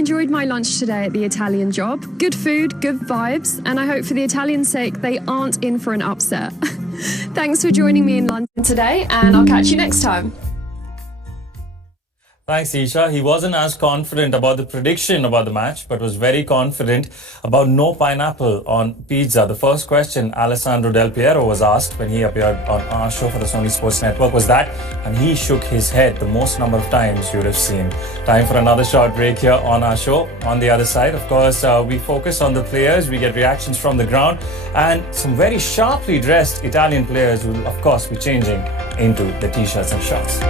enjoyed my lunch today at the Italian job. Good food, good vibes, and I hope for the Italians' sake they aren't in for an upset. Thanks for joining me in London today, and I'll catch you next time. Thanks, Isha. He wasn't as confident about the prediction about the match, but was very confident about no pineapple on pizza. The first question Alessandro Del Piero was asked when he appeared on our show for the Sony Sports Network was that, and he shook his head the most number of times you'd have seen. Time for another short break here on our show. On the other side, of course, we focus on the players. We get reactions from the ground and some very sharply dressed Italian players will, of course, be changing into the t-shirts and shorts.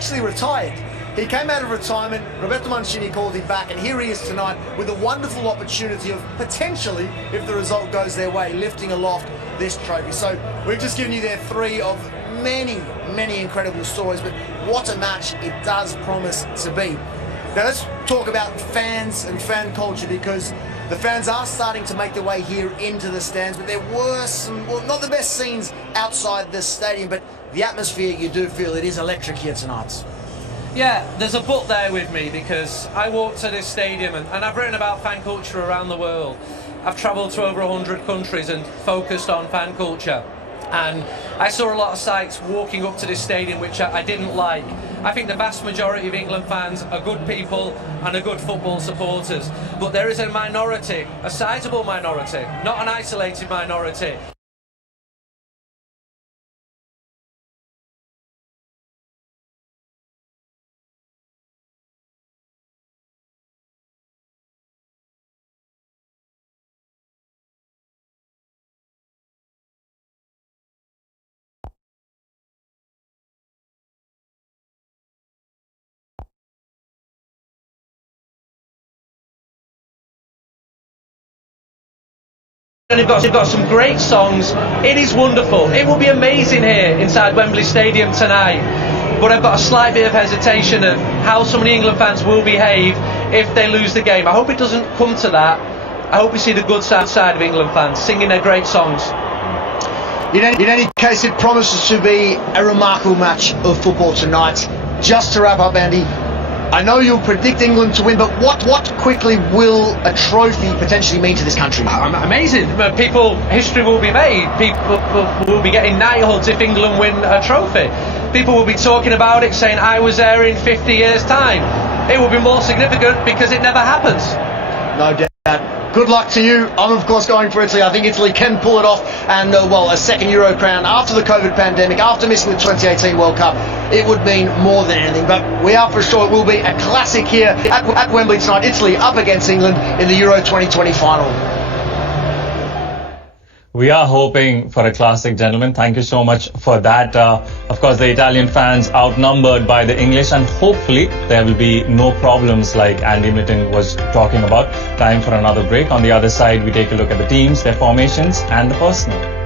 actually retired. He came out of retirement, Roberto Mancini called him back, and here he is tonight with a wonderful opportunity of potentially, if the result goes their way, lifting aloft this trophy. So we've just given you there 3 of many incredible stories, but what a match it does promise to be. Now let's talk about fans and fan culture, because the fans are starting to make their way here into the stands, but there were some, well, not the best scenes outside this stadium, but the atmosphere, you do feel it is electric here tonight. Yeah, there's a but there with me, because I walked to this stadium and I've written about fan culture around the world. I've travelled to over 100 countries and focused on fan culture. And I saw a lot of sights walking up to this stadium which I didn't like. I think the vast majority of England fans are good people and are good football supporters. But there is a minority, a sizable minority, not an isolated minority. And they've got some great songs. It is wonderful. It will be amazing here inside Wembley Stadium tonight. But I've got a slight bit of hesitation of how some of the England fans will behave if they lose the game. I hope it doesn't come to that. I hope we see the good side of England fans singing their great songs. In any case, it promises to be a remarkable match of football tonight. Just to wrap up, Andy, I know you'll predict England to win, but what quickly will a trophy potentially mean to this country? Amazing. History will be made. People will be getting knighthoods if England win a trophy. People will be talking about it, saying, I was there in 50 years' time. It will be more significant because it never happens. No doubt. Good luck to you. I'm of course going for Italy. I think Italy can pull it off, and well, a second Euro crown after the COVID pandemic, after missing the 2018 World Cup, it would mean more than anything. But we are for sure it will be a classic here at Wembley tonight. Italy up against England in the Euro 2020 final. We are hoping for a classic, gentlemen. Thank you so much for that. Of course, the Italian fans outnumbered by the English, and hopefully there will be no problems like Andy Mitten was talking about. Time for another break. On the other side, we take a look at the teams, their formations, and the personnel.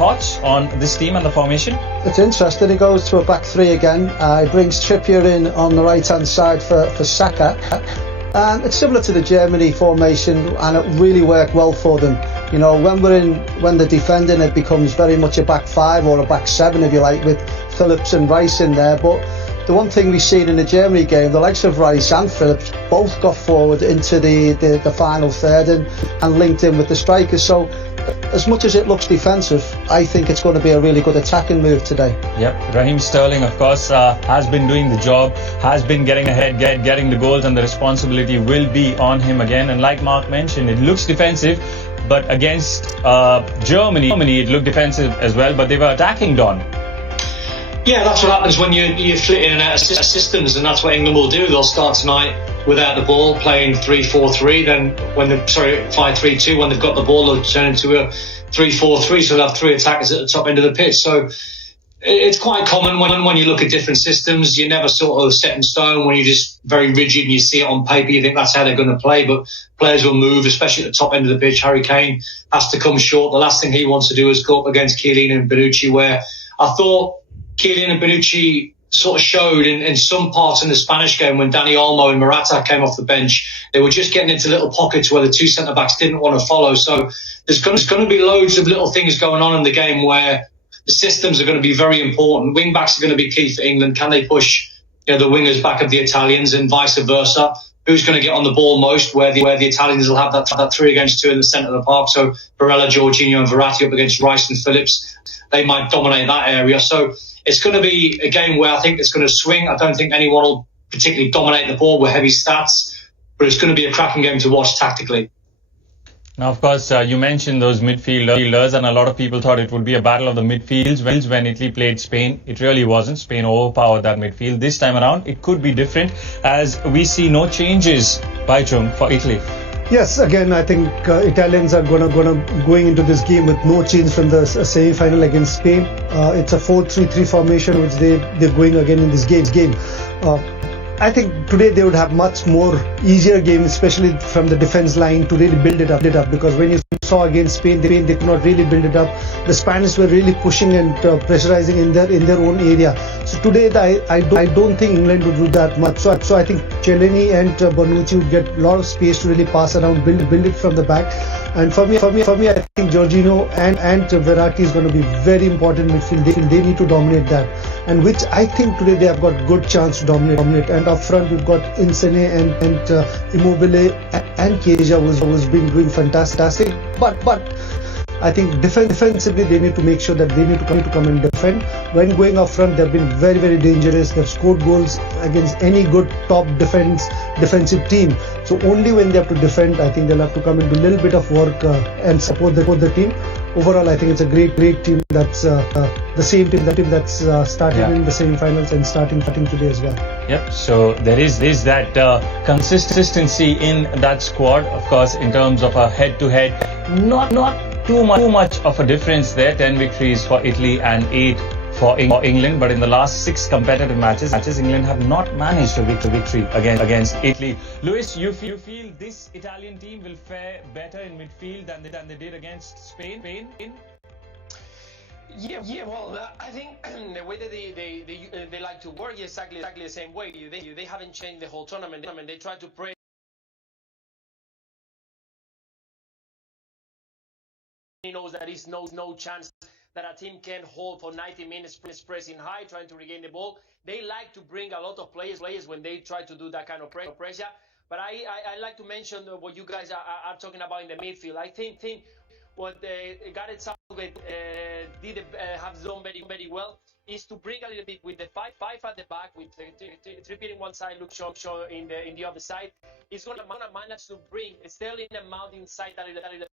thoughts on this team and the formation? It's interesting. He goes to a back three again. He brings Trippier in on the right hand side for Saka. And it's similar to the Germany formation, and it really worked well for them. You know, when they're defending, it becomes very much a back five or a back seven, if you like, with Phillips and Rice in there. But the one thing we've seen in the Germany game, the likes of Rice and Phillips both got forward into the final third and linked in with the strikers. So as much as it looks defensive, I think it's going to be a really good attacking move today. Yep, Raheem Sterling, of course, has been doing the job, has been getting ahead, getting the goals, and the responsibility will be on him again. And like Mark mentioned, it looks defensive, but against Germany, it looked defensive as well, but they were attacking, Don. Yeah, that's what happens when you flit in and out of systems, and that's what England will do. They'll start tonight without the ball, playing 3-4-3. Then 5-3-2. When they've got the ball, they'll turn into a 3-4-3. So they'll have three attackers at the top end of the pitch. So it's quite common when you look at different systems. You're never sort of set in stone. When you're just very rigid and you see it on paper, you think that's how they're going to play. But players will move, especially at the top end of the pitch. Harry Kane has to come short. The last thing he wants to do is go up against Chiellini and Bonucci, where I thought Chiellini and Bonucci sort of showed in some parts in the Spanish game when Dani Olmo and Morata came off the bench. They were just getting into little pockets where the two centre-backs didn't want to follow. So there's going to be loads of little things going on in the game where the systems are going to be very important. Wing-backs are going to be key for England. Can they push the wingers back of the Italians and vice versa? Who's going to get on the ball most, where the Italians will have that 3 against 2 in the centre of the park. So Barella, Jorginho and Verratti up against Rice and Phillips. They might dominate that area. So it's going to be a game where I think it's going to swing. I don't think anyone will particularly dominate the ball with heavy stats, but it's going to be a cracking game to watch tactically. Now, of course, you mentioned those midfielders, and a lot of people thought it would be a battle of the midfields when Italy played Spain. It really wasn't. Spain overpowered that midfield. This time around, it could be different, as we see no changes, Baichung, for Italy. Yes, again, I think Italians are going into this game with no change from the semi-final against Spain. It's a 4-3-3 formation which they're going again in this game. I think today they would have much more easier game, especially from the defense line, to really build it up. Because when you saw against Spain, they could not really build it up. The Spanish were really pushing and pressurizing in their own area. So today I don't think England would do that much. So I think Chiellini and Bonucci would get a lot of space to really pass around, build it from the back. And for me, I think Jorginho and Verratti is going to be very important midfield. They need to dominate that, and which I think today they have got good chance to dominate. And up front we've got Insigne and Immobile and Chiesa who's been doing fantastic. But I think defensively they need to make sure that they need to come and defend. When going up front, they've been very, very dangerous. They've scored goals against any good top defensive team. So only when they have to defend, I think they'll have to come and do a little bit of work and support the team. Overall, I think it's a great team. That's the same team that's started in the semi-finals and starting today as well. Yep. So there is that consistency in that squad. Of course, in terms of a head-to-head, not too much of a difference there. 10 victories for Italy and 8 for England, but in the last 6 competitive matches, England have not managed a victory against Italy. Luis, you feel this Italian team will fare better in midfield than they did against Spain? Yeah. Well, I think the way that they like to work is exactly the same way. They haven't changed the whole tournament. They try to press. He knows that there's no chance that a team can hold for 90 minutes pressing high, trying to regain the ball. They like to bring a lot of players when they try to do that kind of pressure. But I like to mention what you guys are talking about in the midfield. I think what Gareth Southgate have done very well is to bring a little bit with the five at the back, with Trippier in one side, Luke Shaw in the other side. It's going to manage to bring Sterling and Mount inside a little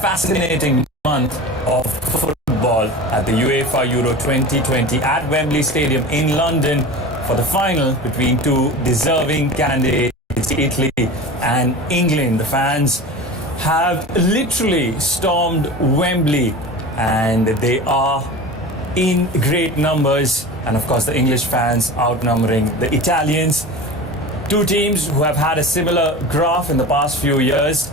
fascinating month of football at the UEFA Euro 2020 at Wembley Stadium in London for the final between two deserving candidates, Italy and England. The fans have literally stormed Wembley and they are in great numbers, and of course the English fans outnumbering the Italians. Two teams who have had a similar graph in the past few years.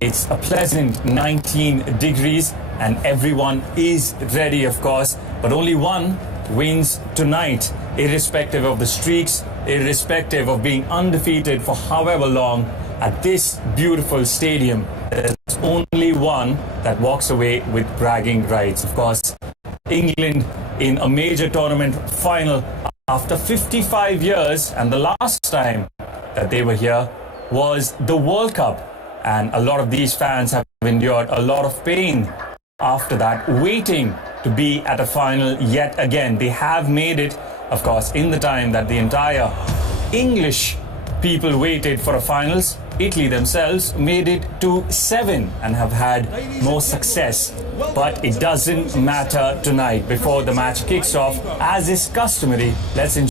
It's a pleasant 19 degrees and everyone is ready, of course, but only one wins tonight, irrespective of the streaks, irrespective of being undefeated for however long at this beautiful stadium. There's only one that walks away with bragging rights. Of course, England in a major tournament final after 55 years, and the last time that they were here was the World Cup, and a lot of these fans have endured a lot of pain after that, waiting to be at a final yet again. They have made it, of course, in the time that the entire English people waited for a finals. Italy themselves made it to 7 and have had no success. But it doesn't matter tonight. Before the match kicks off, as is customary, let's enjoy